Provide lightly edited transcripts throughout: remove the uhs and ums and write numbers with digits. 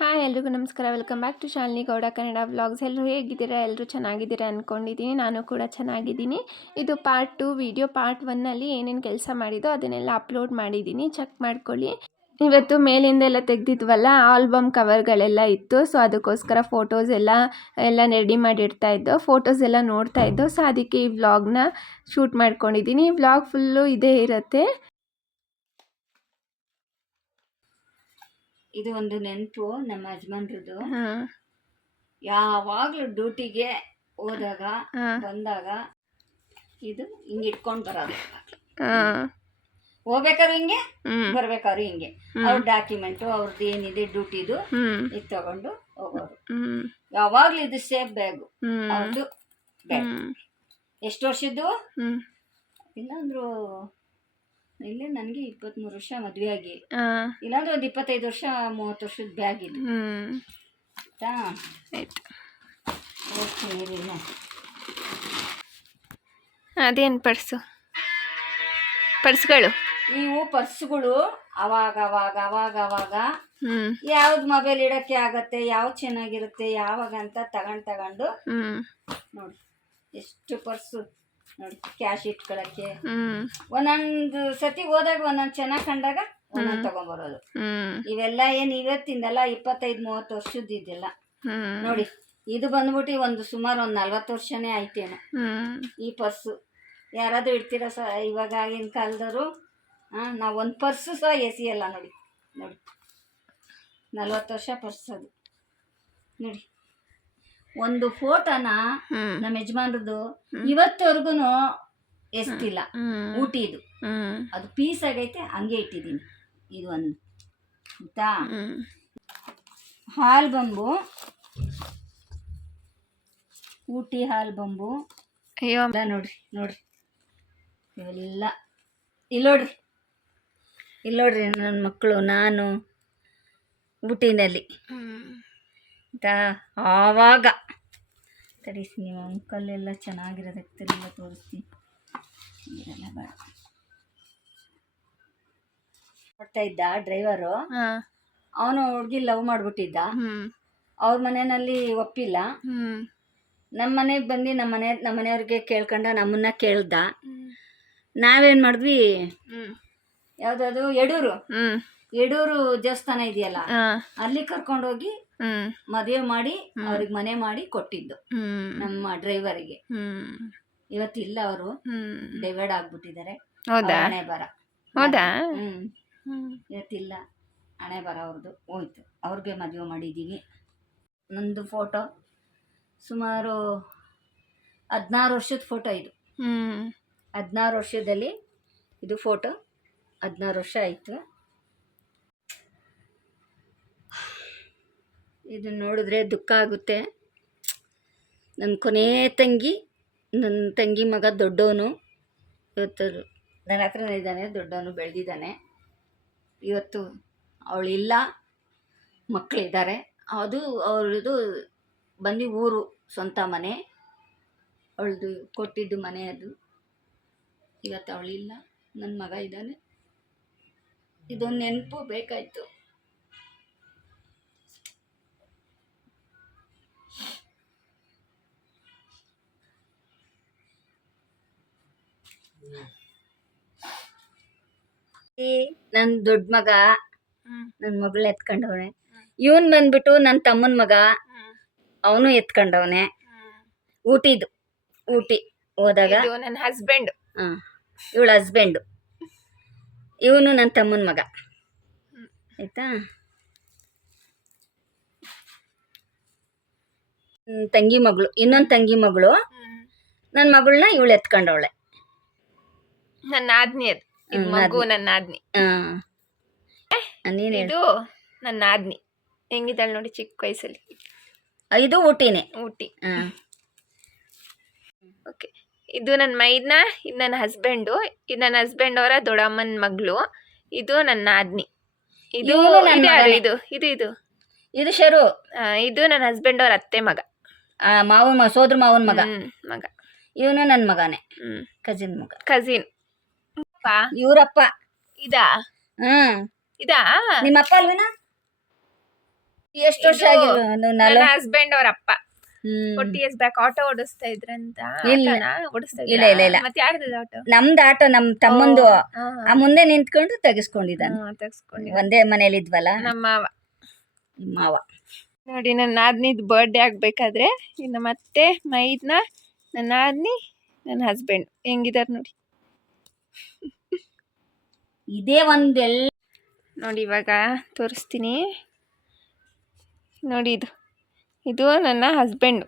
Hi ಎಲ್ರಿಗೂ ನಮಸ್ಕಾರ. Welcome back to Shalini Gowda Kannada vlogs. ಎಲ್ಲರೂ ಹೇಗಿದ್ದೀರಾ? ಎಲ್ಲರೂ ಚೆನ್ನಾಗಿದ್ದೀರಾ ಅಂದ್ಕೊಂಡಿದ್ದೀನಿ. ನಾನು ಕೂಡ ಚೆನ್ನಾಗಿದ್ದೀನಿ. ಇದು ಪಾರ್ಟ್ 2 ವಿಡಿಯೋ. ಪಾರ್ಟ್ 1ನಲ್ಲಿ ಏನೇನು ಕೆಲಸ ಮಾಡಿದ್ದೋ ಅದನ್ನೆಲ್ಲ ಅಪ್ಲೋಡ್ ಮಾಡಿದ್ದೀನಿ, ಚೆಕ್ ಮಾಡ್ಕೊಳ್ಳಿ. ಇವತ್ತು ಮೇಲಿಂದೆಲ್ಲ ತೆಗೆದಿದ್ವಲ್ಲ, ಆಲ್ಬಮ್ ಕವರ್ಗಳೆಲ್ಲ ಇತ್ತು. ಸೊ ಅದಕ್ಕೋಸ್ಕರ ಫೋಟೋಸ್ ಎಲ್ಲ ರೆಡಿ ಮಾಡಿಡ್ತಾ ಇದ್ದೋ, ಫೋಟೋಸ್ ಎಲ್ಲ ನೋಡ್ತಾ ಇದ್ದೋ. ಸೊ ಅದಕ್ಕೆ ಈ ವ್ಲಾಗ್ನ ಶೂಟ್ ಮಾಡ್ಕೊಂಡಿದ್ದೀನಿ. ಈ ವ್ಲಾಗ್ ಫುಲ್ಲು ಇದೇ ಇರುತ್ತೆ. ಇದು ಒಂದು ನೆನಪು ನಮ್ಮ ಯಜಮಾನ್ರದ್ದು. ಯಾವಾಗ್ಲೂ ಡ್ಯೂಟಿಗೆ ಹೋದಾಗ ಬಂದಾಗ ಇದು ಹಿಂಗೆ ಇಟ್ಕೊಂಡು ಬರೋದು. ಹೋಗ್ಬೇಕಾದ್ರು ಹಿಂಗೆ, ಬರ್ಬೇಕಾದ್ರು ಹಿಂಗೆ. ಅವ್ರ ಡಾಕ್ಯುಮೆಂಟು ಅವ್ರದ್ದು ಏನಿದೆ ಡ್ಯೂಟಿದು ಇದು ತಗೊಂಡು ಹೋಗೋರು. ಯಾವಾಗ್ಲೂ ಇದು ಸೇಫ್ ಬ್ಯಾಗು ಅವ್ರದ್ದು ಬ್ಯಾಗ್. ಎಷ್ಟು ವರ್ಷದ್ದು? ಇಲ್ಲಾಂದ್ರು ಇಲ್ಲಿ ನನಗೆ 23 ವರ್ಷ ಮದುವೆ ಆಗಿ, ಇಲ್ಲಾಂದ್ರೆ ಒಂದು 25 ವರ್ಷ 30 ವರ್ಷದ ಬ್ಯಾಗ್ ಇದು. ಅದೇನು ಪರ್ಸ್ಗಳು? ಇವು ಪರ್ಸ್ಗಳು ಅವಾಗ ಅವಾಗ ಅವಾಗ ಅವಾಗ ಯಾವ್ದು ಮೊಬೈಲ್ ಇಡಕ್ಕೆ ಆಗತ್ತೆ, ಯಾವ್ದು ಚೆನ್ನಾಗಿರುತ್ತೆ ಯಾವಾಗ ಅಂತ ತಗೊಂಡು ನೋಡಿ ಎಷ್ಟು ಪರ್ಸು ನೋಡಿ. ಕ್ಯಾಶ್ ಇಟ್ಕೊಳಕ್ಕೆ ಒಂದೊಂದು ಸತಿ ಹೋದಾಗ ಒಂದೊಂದು ಚೆನ್ನಾಗಿ ಕಂಡಾಗ ಒಂದೊಂದು ತಗೊಂಡ್ಬರೋದು. ಇವೆಲ್ಲ ಏನು ಇವತ್ತಿಂದಲ್ಲ, 25-30 ವರ್ಷದ್ದು ಇದೆಲ್ಲ ನೋಡಿ. ಇದು ಬಂದ್ಬಿಟ್ಟು ಒಂದು ಸುಮಾರು ಒಂದು 40 ವರ್ಷನೇ ಆಯ್ತೇನೋ ಈ ಪರ್ಸು. ಯಾರಾದ್ರೂ ಇಡ್ತೀರ ಇವಾಗ ಆಗಿನ ಕಾಲದವರು? ನಾವು ಒಂದು ಪರ್ಸು ಸಹ ಎಸೆಯಲ್ಲ ನೋಡಿ. ನೋಡಿ 40 ವರ್ಷ ಪರ್ಸ್ ಅದು ನೋಡಿ. ಒಂದು ಫೋಟೋನ ನಮ್ಮ ಯಜಮಾನ್ರದ್ದು ಇವತ್ತವರೆಗೂ ಎಷ್ಟಿಲ್ಲ. ಊಟಿದು ಅದು ಪೀಸ್ ಆಗೈತೆ, ಹಂಗೆ ಇಟ್ಟಿದ್ದೀನಿ. ಇದು ಒಂದು ಆಯ್ತಾ. ಆಲ್ಬಂಬು, ಊಟಿ ಆಲ್ಬಂಬು ಎಲ್ಲ ನೋಡ್ರಿ ನೋಡ್ರಿ. ಇವೆಲ್ಲ ಇಲ್ಲೋಡ್ರಿ ನನ್ನ ಮಕ್ಕಳು ನಾನು ಊಟಿನಲ್ಲಿ ಆವಾಗ ತಡಿಸಿ. ನೀವು ಅಂಕಲ್ಲೆಲ್ಲ ಚೆನ್ನಾಗಿರೋದಕ್ಕೆಲ್ಲ ತೋರಿಸ್ತೀನಿ. ಇದೆಲ್ಲ ಬೇಡ. ಕೊಡ್ತಾ ಇದ್ದ ಡ್ರೈವರು, ಅವನು ಹುಡುಗಿ ಲವ್ ಮಾಡಿಬಿಟ್ಟಿದ್ದ. ಅವ್ರ ಮನೆಯಲ್ಲಿ ಒಪ್ಪಿಲ್ಲ. ನಮ್ಮ ಮನೆಗೆ ಬಂದು ನಮ್ಮ ಮನೆಯವ್ರಿಗೆ ಕೇಳ್ಕೊಂಡ ನಮ್ಮನ್ನ ಕೇಳ್ದ. ನಾವೇನು ಮಾಡಿದ್ವಿ, ಯಾವುದದು ಯಡೂರು ದೇವಸ್ಥಾನ ಇದೆಯಲ್ಲ, ಅಲ್ಲಿ ಕರ್ಕೊಂಡೋಗಿ ಮದುವೆ ಮಾಡಿ ಅವ್ರಿಗೆ ಮನೆ ಮಾಡಿ ಕೊಟ್ಟಿದ್ದು ನಮ್ಮ ಡ್ರೈವರಿಗೆ. ಇವತ್ತಿಲ್ಲ, ಅವರು ಡಿವೈಡ್ ಆಗ್ಬಿಟ್ಟಿದ್ದಾರೆ. ಹಣೆ ಬರ ಇವತ್ತಿಲ್ಲ, ಹಣೆ ಬರ ಅವ್ರದ್ದು ಹೋಯ್ತು. ಅವ್ರಿಗೆ ಮದುವೆ ಮಾಡಿದ್ದೀವಿ. ನಂದು ಫೋಟೋ ಸುಮಾರು 16 ವರ್ಷದ ಫೋಟೋ ಇದು. 16 ವರ್ಷದಲ್ಲಿ ಇದು ಫೋಟೋ. 16 ವರ್ಷ ಆಯಿತು. ಇದು ನೋಡಿದ್ರೆ ದುಃಖ ಆಗುತ್ತೆ. ನನ್ನ ಕೊನೆ ತಂಗಿ, ನನ್ನ ತಂಗಿ ಮಗ ದೊಡ್ಡವನು ಇವತ್ತು ನನ್ನ ಹತ್ರನೇ ಇದ್ದಾನೆ. ದೊಡ್ಡವನು ಬೆಳೆದಿದ್ದಾನೆ. ಇವತ್ತು ಅವಳಿಲ್ಲ, ಮಕ್ಕಳಿದ್ದಾರೆ. ಅದು ಅವ್ರದ್ದು ಬಂದು ಊರು, ಸ್ವಂತ ಮನೆ, ಅವಳದು ಕೊಟ್ಟಿದ್ದು ಮನೆ ಅದು. ಇವತ್ತು ಅವಳಿಲ್ಲ, ನನ್ನ ಮಗ ಇದ್ದಾನೆ. ಇದೊಂದು ನೆನಪು ಬೇಕಾಯಿತು. ನನ್ನ ದೊಡ್ಡ ಮಗ ನನ್ನ ಮಗಳನ್ನ ಎತ್ಕೊಂಡವನೆ. ಇವನ್ ಬಂದ್ಬಿಟ್ಟು ನನ್ನ ತಮ್ಮನ ಮಗ, ಅವನು ಎತ್ಕೊಂಡವನೆ. ಊಟಿ ಹೋದಾಗ ನನ್ನ ಹಸ್ಬೆಂಡ್, ಇವಳ ಹಸ್ಬೆಂಡು. ಇವನು ನನ್ನ ತಮ್ಮನ ಮಗ ಆಯ್ತಾ. ತಂಗಿ ಮಗಳು, ಇನ್ನೊಂದು ತಂಗಿ ಮಗಳು, ನನ್ನ ಮಗಳನ್ನ ಇವಳು ಎತ್ಕೊಂಡವಳೆ. ನನ್ನ ನಾದ್ನಿ. ಅದು ಮಗು ನನ್ನ ನಾದ್ನಿ. ಇದು ನನ್ನ ನಾದ್ನಿ ಹೆಂಗಿದ್ದಾಳೆ ನೋಡಿ, ಚಿಕ್ಕ ವಯಸ್ಸಲ್ಲಿ. ಇದು ಊಟಿನೇ. ಊಟಿ. ಓಕೆ. ಇದು ನನ್ನ ಮೈದ್ನ, ಇದು ನನ್ನ ಹಸ್ಬೆಂಡು. ಇದು ನನ್ನ ಹಸ್ಬೆಂಡ್ ಅವರ ದೊಡ್ಡಮ್ಮನ ಮಗಳು. ಇದು ನನ್ನ ನಾದ್ನಿ. ಇದು ಇದು ಇದು ಇದು ಇದು ಶರು. ಇದು ನನ್ನ ಹಸ್ಬೆಂಡ್ ಅವ್ರ ಅತ್ತೆ ಮಗ, ಸೋದ್ರ ಮಾವನ ಮಗ. ಇವನು ನನ್ನ ಮಗನೇ, ಕಜಿನ್. ಇವರಪ್ಪ ಇದಾ? ನಿಮ್ಮಪ್ಪ ಅಲ್ವೇನಾ? ಎಷ್ಟು ವರ್ಷ ಆಗಿಲ್ಲ ನನ್ನ ಹಸ್ಬೆಂಡ್ ಅವ್ರ ಅಪ್ಪ ಹ್ಮ್ 40 years ಬ್ಯಾಕ್ ಆಟೋ ಓಡಿಸ್ತಾ ಇದ್ರಂತ. ಇಲ್ಲ. ಓಡಿಸ್ತಾ ಇಲ್ಲ, ಇಲ್ಲ, ಇಲ್ಲ. ಮತ್ತೆ ಯಾರ್ದು ಆಟೋ? ನಮ್ದು ಆಟೋ ನಮ್ ತಮ್ಮಂದು ಆ ಮುಂದೆ ನಿಂತ್ಕೊಂಡು ತೆಗಿಸ್ಕೊಂಡಿದ್ದಾನೆ. ತೆಗ್ಸ್ಕೊಂಡು ಒಂದೇ ಮನೇಲಿ ಇದ್ವಲ್ಲ ನಮ್ಮ ಮಾವ. ಮಾವ. ನೋಡಿ ನನ್ನ ನಾದ್ನಿದ್ ಬರ್ಡೇ ಆಗ್ಬೇಕಾದ್ರೆ ಇನ್ನು ಮತ್ತೆ ಮೈದ್ನ ನನ್ನ ನಾದ್ನಿ ನನ್ನ ಹಸ್ಬೆಂಡ್ ಹೆಂಗಿದಾರೆ ನೋಡಿ. ಇದೇ ಒಂದೆಲ್ಲ ನೋಡಿ ಇವಾಗ ತೋರಿಸ್ತೀನಿ ನೋಡಿ. ಇದು ನನ್ನ ಹಸ್ಬೆಂಡು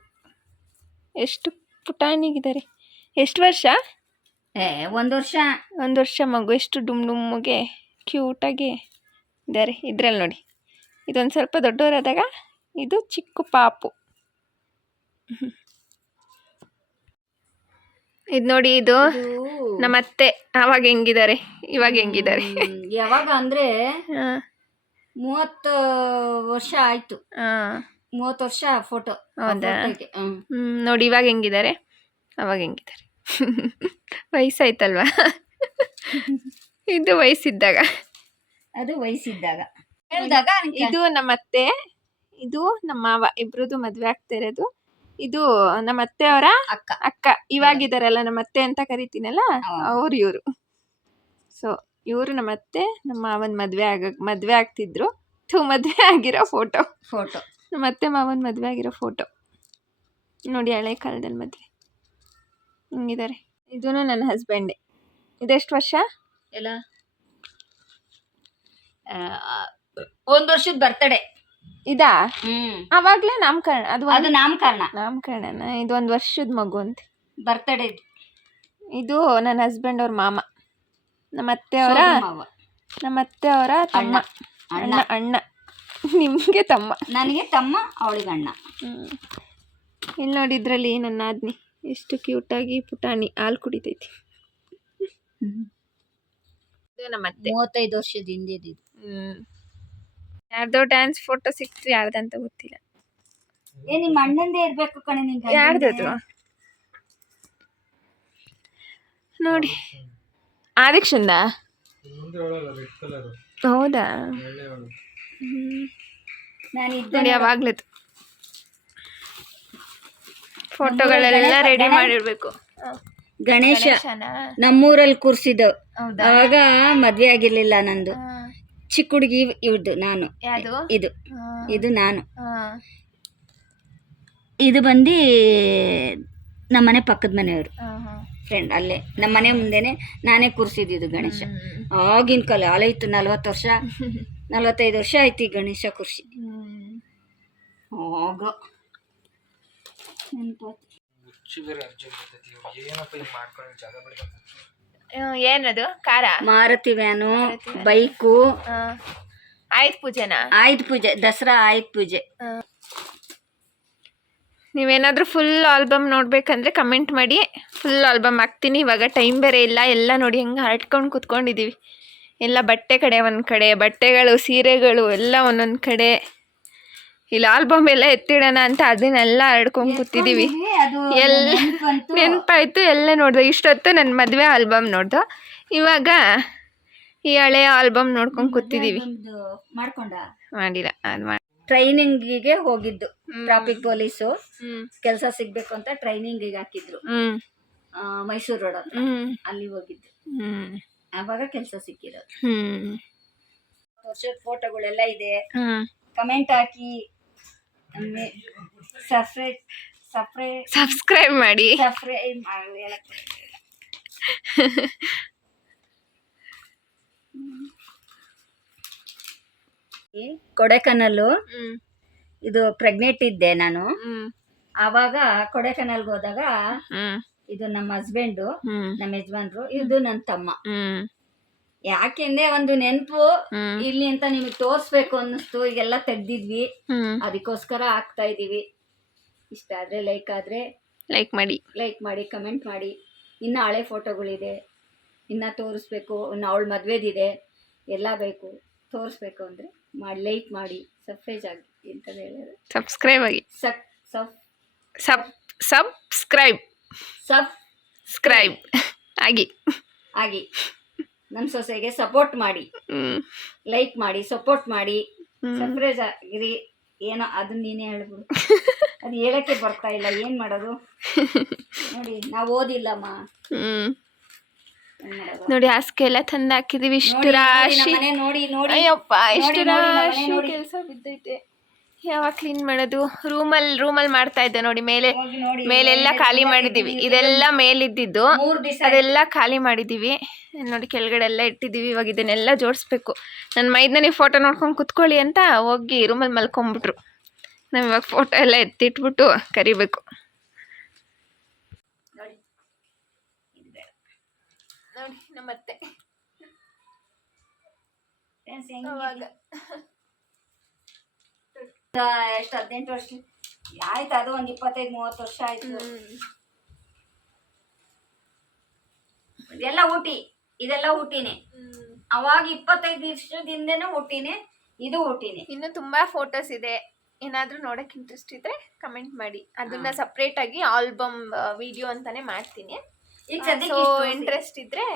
ಎಷ್ಟು ಪುಟಾಣಿಗಿದ್ದಾರೆ. ಎಷ್ಟು ವರ್ಷ? 1 ವರ್ಷ. 1 ವರ್ಷ ಮಗು. ಎಷ್ಟು ಡುಮ್ಗೆ ಕ್ಯೂಟಾಗಿ ಇದ್ದಾರೆ. ಇದ್ರಲ್ಲಿ ನೋಡಿ, ಇದೊಂದು ಸ್ವಲ್ಪ ದೊಡ್ಡವರಾದಾಗ ಇದು ಚಿಕ್ಕ ಪಾಪು. ಇದು ನೋಡಿ, ಇದು ನಮ್ಮತ್ತೆ ಆವಾಗ ಹೆಂಗಿದ್ದಾರೆ ಇವಾಗ ಹೆಂಗಿದ್ದಾರೆ. ಯಾವಾಗ ಅಂದ್ರೆ 30 ವರ್ಷ ಆಯ್ತು. 30 ವರ್ಷ ಫೋಟೋ. ಹೌದಾ? ನೋಡಿ ಇವಾಗ ಹೆಂಗಿದ್ದಾರೆ ಅವಾಗ ಹೆಂಗಿದ್ದಾರೆ. ವಯಸ್ಸಾಯ್ತಲ್ವಾ? ಇದು ವಯಸ್ಸಿದ್ದಾಗ, ಅದು ವಯಸ್ಸಿದ್ದಾಗ. ಇದು ನಮ್ಮತ್ತೆ, ಇದು ನಮ್ಮ ಮಾವ. ಇಬ್ರದ್ದು ಮದ್ವೆ ಆಗ್ತಾ ಇರೋದು. ಇದು ನಮ್ಮ ಅತ್ತೆ ಅವರ ಅಕ್ಕ. ಇವಾಗಿದಾರಲ್ಲ ನಮ್ಮ ಅತ್ತೆ ಅಂತ ಕರಿತೀನಲ್ಲ, ಅವ್ರು ಇವರು. ಸೊ ಇವರು ನಮ್ಮ ಅತ್ತೆ. ನಮ್ಮ ಮಾವನ್ ಮದ್ವೆ ಆಗ್ತಿದ್ರು. ಮದ್ವೆ ಆಗಿರೋ ಫೋಟೋ. ನಮ್ಮ ಅತ್ತೆ ಮಾವನ್ ಮದ್ವೆ ಆಗಿರೋ ಫೋಟೋ ನೋಡಿ. ಹಳೆ ಕಾಲದಲ್ಲಿ ಮದ್ವೆ ಹಿಂಗಿದ್ದಾರೆ. ಇದೂ ನನ್ನ ಹಸ್ಬೆಂಡೇ. ಇದೆಷ್ಟು ವರ್ಷ ಎಲ್ಲ? 1 ವರ್ಷದ ಬರ್ತಡೇ ಇದಾ? ಅವಾಗ್ಲೇ ನಾಮಕರಣ. ಅದು ನಾಮಕರಣನ? ಇದು 1 ವರ್ಷದ ಮಗು ಅಂತ ಬರ್ತಡೇ. ಇದು ನನ್ನ ಹಸ್ಬೆಂಡ್ ಅವ್ರ ಮಾಮ. ನಮ್ಮ ಅತ್ತೆ ಅವರ ತಮ್ಮ. ಅಣ್ಣ. ನಿಮ್ಗೆ ತಮ್ಮ, ನನಗೆ ತಮ್ಮ, ಅವಳಿಗೆ ಅಣ್ಣ. ಇಲ್ಲಿ ನೋಡಿ, ಇದ್ರಲ್ಲಿ ನನ್ನ ನಾದ್ನಿ ಎಷ್ಟು ಕ್ಯೂಟಾಗಿ ಪುಟಾಣಿ ಹಾಲು ಕುಡಿತೈತಿ. ಇದು ನಮ್ಮ ಅತ್ತೆ. 35 ವರ್ಷದ ಹಿಂದೆ. ಯಾರ್ದೋ ಡ್ಯಾನ್ಸ್ ಫೋಟೋ ಸಿಕ್ತು, ಯಾರ್ದಂತ ಗೊತ್ತಿಲ್ಲ. ನಿಮ್ಮ ಅಣ್ಣಂದೇ ಇರ್ಬೇಕು ಕಣೆ. ನಿಂಗೆ ಯಾರ್ದದು ನೋಡಿ. ಆದಿಕ್ಷಂದ? ಹೌದಾ? ನೋಡಿ ಯಾವಾಗ್ಲದು ಫೋಟೋಗಳೆಲ್ಲ ರೆಡಿ ಮಾಡಿರ್ಬೇಕು. ಗಣೇಶ ನಮ್ಮೂರಲ್ಲಿ ಕೂರ್ಸಿದ್ದು. ಅವಾಗ ಮದ್ವೆ ಆಗಿರ್ಲಿಲ್ಲ ನಂದು. ಚಿಕ್ಕ ಹುಡುಗಿ ಇವ್ದು ನಾನು. ಇದು ನಾನು. ಇದು ಬಂದು ನಮ್ಮನೆ ಪಕ್ಕದ ಮನೆಯವರು ಫ್ರೆಂಡ್. ಅಲ್ಲೇ ನಮ್ಮನೆ ಮುಂದೆನೆ ನಾನೇ ಕೂರ್ಸಿದ್ದು ಗಣೇಶ. ಆಗಿನ ಕಾಲ ಆಲೈತು 40 ವರ್ಷ 45 ವರ್ಷ ಆಯ್ತು ಈ ಗಣೇಶ ಕೂರ್ಸಿ. ಆಗ ಏನದು? ಕಾರ? Maruti van, bike. ಆಯುಧ ಪೂಜೆನಾ? ಆಯುಧ ಪೂಜೆ, ದಸರಾ ಆಯುಧ ಪೂಜೆ. ನೀವೇನಾದರೂ ಫುಲ್ ಆಲ್ಬಮ್ ನೋಡ್ಬೇಕಂದ್ರೆ ಕಮೆಂಟ್ ಮಾಡಿ, ಫುಲ್ ಆಲ್ಬಮ್ ಹಾಕ್ತೀನಿ. ಇವಾಗ ಟೈಮ್ ಬೇರೆ ಇಲ್ಲ. ಎಲ್ಲ ನೋಡಿ ಹೆಂಗೆ ಹರಟ್ಕೊಂಡು ಕೂತ್ಕೊಂಡಿದ್ದೀವಿ. ಎಲ್ಲ ಬಟ್ಟೆ ಕಡೆ ಒಂದು ಕಡೆ, ಬಟ್ಟೆಗಳು ಸೀರೆಗಳು ಎಲ್ಲ ಒಂದೊಂದು ಕಡೆ. ಇಲ್ಲಿ ಆಲ್ಬಮ್ ಎಲ್ಲ ಎತ್ತಿಡೋಣ ಅಂತ ಅದನ್ನೆಲ್ಲ ಹರಡ್ಕೊಂಡು ಕೂತಿದ್ದೀವಿ. ಎಲ್ಲ ನೆನಪಾಯ್ತು, ಎಲ್ಲ ನೋಡ್ದೆ. ಇಷ್ಟೊತ್ತು ನನ್ನ ಮದುವೆ ಆಲ್ಬಮ್ ನೋಡ್ದು. ಇವಾಗ ಈ ಹಳೆಯ ಆಲ್ಬಮ್ ನೋಡ್ಕೊಂಡು ಕೂತಿದ್ದೀವಿ. ಮಾಡಿಲ್ಲ. ಅದು ಮಾಡಿ ಟ್ರೈನಿಂಗಿಗೆ ಹೋಗಿದ್ದು. ಟ್ರಾಫಿಕ್ ಪೊಲೀಸು ಕೆಲಸ ಸಿಗ್ಬೇಕು ಅಂತ ಟ್ರೈನಿಂಗಿಗೆ ಹಾಕಿದ್ರು ಮೈಸೂರು ರೋಡ್ ಹತ್ರ. ಅಲ್ಲಿ ಹೋಗಿದ್ದು. ಆವಾಗ ಕೆಲಸ ಸಿಕ್ಕಿರೋದು. ವರ್ಷದ ಫೋಟೋಗಳೆಲ್ಲ ಇದೆ. ಕಮೆಂಟ್ ಹಾಕಿ, ಸಬ್ಸ್ಕ್ರೈಬ್ ಮಾಡಿ. ಕೊಡೆಕನಲ್ಲು. ಇದು ಪ್ರೆಗ್ನೆಂಟ್ ಇದ್ದೆ ನಾನು. ಆವಾಗ ಕೊಡೆಕನಲ್ಗೆ ಹೋದಾಗ ಇದು ನಮ್ಮ ಹಸ್ಬೆಂಡು, ನಮ್ಮ ಯಜಮಾನ್ರು, ಇದು ನನ್ನ ತಮ್ಮ. ಯಾಕೆಂದ್ರೆ ಒಂದು ನೆನಪು ಇಲ್ಲಿ ಅಂತ ನಿಮಗೆ ತೋರಿಸ್ಬೇಕು ಅನ್ನಿಸ್ತು. ಈಗೆಲ್ಲ ತೆಗ್ದಿದ್ವಿ, ಅದಕ್ಕೋಸ್ಕರ ಹಾಕ್ತಾ ಇದೀವಿ. ಇಷ್ಟ ಆದ್ರೆ ಲೈಕ್ ಮಾಡಿ ಕಮೆಂಟ್ ಮಾಡಿ. ಇನ್ನು ಹಳೆ ಫೋಟೋಗಳಿದೆ, ಇನ್ನ ತೋರಿಸ್ಬೇಕು. ಇನ್ನು ಅವಳ ಮದ್ವೆದಿದೆ, ಎಲ್ಲ ಬೇಕು. ತೋರಿಸ್ಬೇಕು ಅಂದ್ರೆ ಲೈಕ್ ಮಾಡಿ, ಸಬ್ಸ್ಕ್ರೈಬ್ ಆಗಿ ಅಂತ ಹೇಳಿದ್ರೆ ಸಬ್ಸ್ಕ್ರೈಬ್ ಆಗಿ ನಮ್ಮ ಸೊಸೆಗೆ ಸಪೋರ್ಟ್ ಮಾಡಿ, ಲೈಕ್ ಮಾಡಿ, ಸಪೋರ್ಟ್ ಮಾಡಿ, ಸಬ್ಸ್ಕ್ರೈಬ್ ಆಗಿರಿ. ಏನೋ ಅದನ್ನ ನೀನೇ ಹೇಳ್ಬಿಡು. ಅದು ಹೇಳಕ್ಕೆ ಬರ್ತಾ ಇಲ್ಲ, ಏನ್ ಮಾಡೋದು ನೋಡಿ. ನಾವು ಓದಿಲ್ಲಮ್ಮ. ಏನ್ ಮಾಡೋದು ನೋಡಿ ಹಾಸಿಗೆ ಎಲ್ಲ ತಂದು ಹಾಕಿದೀವಿ. ಇಷ್ಟು ನೋಡಿ, ರಾಶಿ ನಮ್ಮ ಮನೆ ನೋಡಿ ನೋಡಿ ಅಯ್ಯಪ್ಪ ಇಷ್ಟು ನೋಡಿ, ನಮ್ಮ ಮನೆ ರಾಶಿ ನೋಡಿ. ಕೆಲಸ ಬಿದ್ದೈತೆ. ಯಾವಾಗ ಕ್ಲೀನ್ ಮಾಡೋದು? ರೂಮಲ್ಲಿ ಮಾಡ್ತಾ ಇದ್ದೆ ನೋಡಿ. ಹೋಗಿ ನೋಡಿ, ಮೇಲೆಲ್ಲ ಖಾಲಿ ಮಾಡಿದೀವಿ. ಇದೆಲ್ಲ ಮೇಲಿದ್ದಿದ್ದು 3 ದಿವಸ ಅದೆಲ್ಲ ಖಾಲಿ ಮಾಡಿದೀವಿ ನೋಡಿ. ಕೆಳಗಡೆ ಎಲ್ಲ ಇಟ್ಟಿದ್ದೀವಿ. ಇವಾಗ ಇದನ್ನೆಲ್ಲ ಜೋಡಿಸ್ಬೇಕು. ನನ್ನ ಮೈದನಿಗೆ ಫೋಟೋ ನೋಡ್ಕೊಂಡು ಕುತ್ಕೊಳ್ಳಿ ಅಂತ ಹೋಗಿ ರೂಮಲ್ಲಿ ಮಲ್ಕೊಂಡ್ಬಿಟ್ರು. ನಾವು ಇವಾಗ ಫೋಟೋ ಎಲ್ಲ ಎತ್ತಿಟ್ಬಿಟ್ಟು ಕರಿಬೇಕು. ನೋಡಿ ನೋಡಿ ನಮ್ಮತ್ತೆ ಅವಾಗ ಎಷ್ಟು 18 ವರ್ಷ ಆಯ್ತು. ಅದು ಒಂದು 25-30 ವರ್ಷ ಆಯ್ತು. ಇದೆಲ್ಲ ಊಟಿನೇ. ಅವಾಗ 25 ವರ್ಷದಿಂದನೂ ಊಟಿನೇ, ಇದು ಊಟಿನೇ. ಇನ್ನು ತುಂಬಾ ಫೋಟೋಸ್ ಇದೆ. ಏನಾದರೂ ನೋಡಕ್ಕೆ ಇಂಟ್ರೆಸ್ಟ್ ಇದ್ರೆ ಕಮೆಂಟ್ ಮಾಡಿ. ಅದನ್ನ ಸಪ್ರೇಟ್ ಆಗಿ ಆಲ್ಬಮ್ ವಿಡಿಯೋ ಅಂತಾನೆ ಮಾಡ್ತೀನಿ. ಈಗ ಸದ್ಯಕ್ಕೆ ಸೊ ಇಷ್ಟು ಇಂಟ್ರೆಸ್ಟ್ ಇದ್ರೆ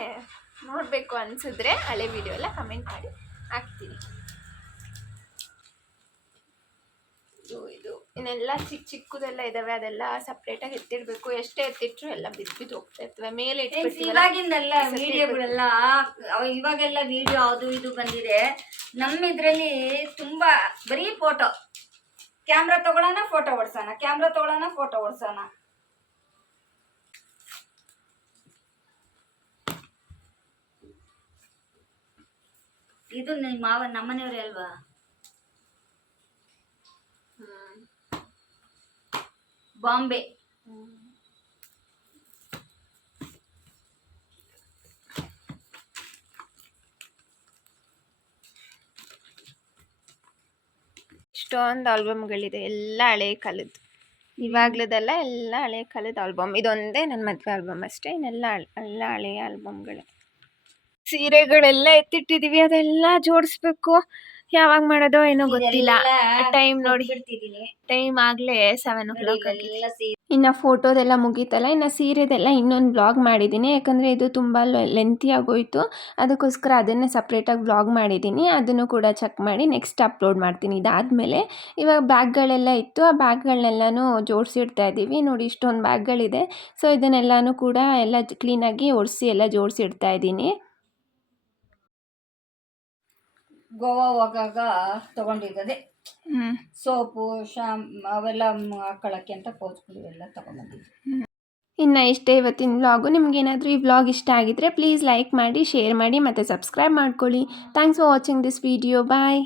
ನೋಡಬೇಕು ಅನ್ಸಿದ್ರೆ ಹಳೆ ವಿಡಿಯೋ ಎಲ್ಲ ಕಮೆಂಟ್ ಮಾಡಿ ಹಾಕ್ತೀನಿ. ಇದು ಇನ್ನೆಲ್ಲ ಚಿಕ್ಕದೆಲ್ಲ ಇದಾವೆ. ಅದೆಲ್ಲ ಸಪ್ರೇಟಾಗಿ ಎತ್ತಿಡ್ಬೇಕು. ಎಷ್ಟೇ ಎತ್ತಿಟ್ರು ಎಲ್ಲ ಬಿದ್ದು ಹೋಗ್ತಾ ಇರ್ತವೆ. ಮೇಲೆ ಇವಾಗಿಂದೆಲ್ಲ ವಿಡಿಯೋಗಳೆಲ್ಲ ಇವಾಗೆಲ್ಲ ವಿಡಿಯೋ ಅದು ಇದು ಬಂದಿದೆ. ನಮ್ಮ ಇದ್ರಲ್ಲಿ ತುಂಬಾ ಬರೀ ಫೋಟೋ. ಕ್ಯಾಮ್ರಾ ತಗೊಳ್ಳೋಣ, ಫೋಟೋ ಓಡಿಸೋಣ, ಕ್ಯಾಮ್ರಾ ತಗೊಳ್ಳೋಣ, ಫೋಟೋ ಓಡಿಸೋಣ. ಇದು ನಿಮ್ಮ ಮಾವ ನಮ್ಮನೆಯವರೇ ಅಲ್ವಾ? ಬಾಂಬೆ. ಇಷ್ಟೊಂದು ಆಲ್ಬಮ್ಗಳಿದೆ. ಎಲ್ಲ ಹಳೆ ಕಾಲದ್ದು. ಇವಾಗ್ಲದೆಲ್ಲ ಎಲ್ಲ ಹಳೆ ಕಾಲದ ಆಲ್ಬಮ್. ಇದೊಂದೇ ನನ್ನ ಮದುವೆ ಆಲ್ಬಮ್ ಅಷ್ಟೇ. ಇನ್ನೆಲ್ಲ ಎಲ್ಲ ಹಳೆಯ ಆಲ್ಬಮ್ಗಳೇ. ಸೀರೆಗಳೆಲ್ಲ ಎತ್ತಿಟ್ಟಿದೀವಿ. ಅದೆಲ್ಲ ಜೋಡಿಸ್ಬೇಕು. ಯಾವಾಗ ಮಾಡೋದೋ ಏನೋ ಗೊತ್ತಿಲ್ಲ. ಟೈಮ್ ನೋಡಿ, ಟೈಮ್ ಆಗಲೇ 7 o'clock ಆಗಿದೆ. ಇನ್ನು ಫೋಟೋದೆಲ್ಲ ಮುಗೀತಲ್ಲ. ಇನ್ನು ಸೀರೆದೆಲ್ಲ ಇನ್ನೊಂದು ವ್ಲಾಗ್ ಮಾಡಿದ್ದೀನಿ. ಯಾಕಂದರೆ ಇದು ತುಂಬ ಲೆಂತಿ ಆಗೋಯಿತು. ಅದಕ್ಕೋಸ್ಕರ ಅದನ್ನೇ ಸಪ್ರೇಟಾಗಿ ವ್ಲಾಗ್ ಮಾಡಿದ್ದೀನಿ. ಅದನ್ನು ಕೂಡ ಚೆಕ್ ಮಾಡಿ ನೆಕ್ಸ್ಟ್ ಅಪ್ಲೋಡ್ ಮಾಡ್ತೀನಿ. ಇದಾದಮೇಲೆ ಇವಾಗ ಬ್ಯಾಗ್ಗಳೆಲ್ಲ ಇತ್ತು. ಆ ಬ್ಯಾಗ್ಗಳನ್ನೆಲ್ಲನೂ ಜೋಡಿಸಿಡ್ತಾ ಇದ್ದೀವಿ. ನೋಡಿ ಇಷ್ಟೊಂದು ಬ್ಯಾಗ್ಗಳಿದೆ. ಸೊ ಇದನ್ನೆಲ್ಲನೂ ಕೂಡ ಎಲ್ಲ ಕ್ಲೀನಾಗಿ ಒರೆಸಿ ಎಲ್ಲ ಜೋಡಿಸಿಡ್ತಾ ಇದ್ದೀನಿ. ಗೋವಾ ಹೋಗಾಗ ತಗೊಂಡಿದ್ದದೆ ಸೋಪು, ಅವೆಲ್ಲ ಹಾಕೊಳ್ಳೋಕ್ಕೆ ಅಂತ ಪೌಚ್ಗಳು ಎಲ್ಲ ತಗೊಂಡ್ಬಂದಿದ್ದೆ. ಇನ್ನು ಇಷ್ಟೇ ಇವತ್ತಿನ ವ್ಲಾಗು. ನಿಮಗೇನಾದರೂ ಈ ವ್ಲಾಗ್ ಇಷ್ಟ ಆಗಿದ್ರೆ ಪ್ಲೀಸ್ ಲೈಕ್ ಮಾಡಿ, ಶೇರ್ ಮಾಡಿ ಮತ್ತು ಸಬ್ಸ್ಕ್ರೈಬ್ ಮಾಡ್ಕೊಳ್ಳಿ. Thanks for watching this video. Bye.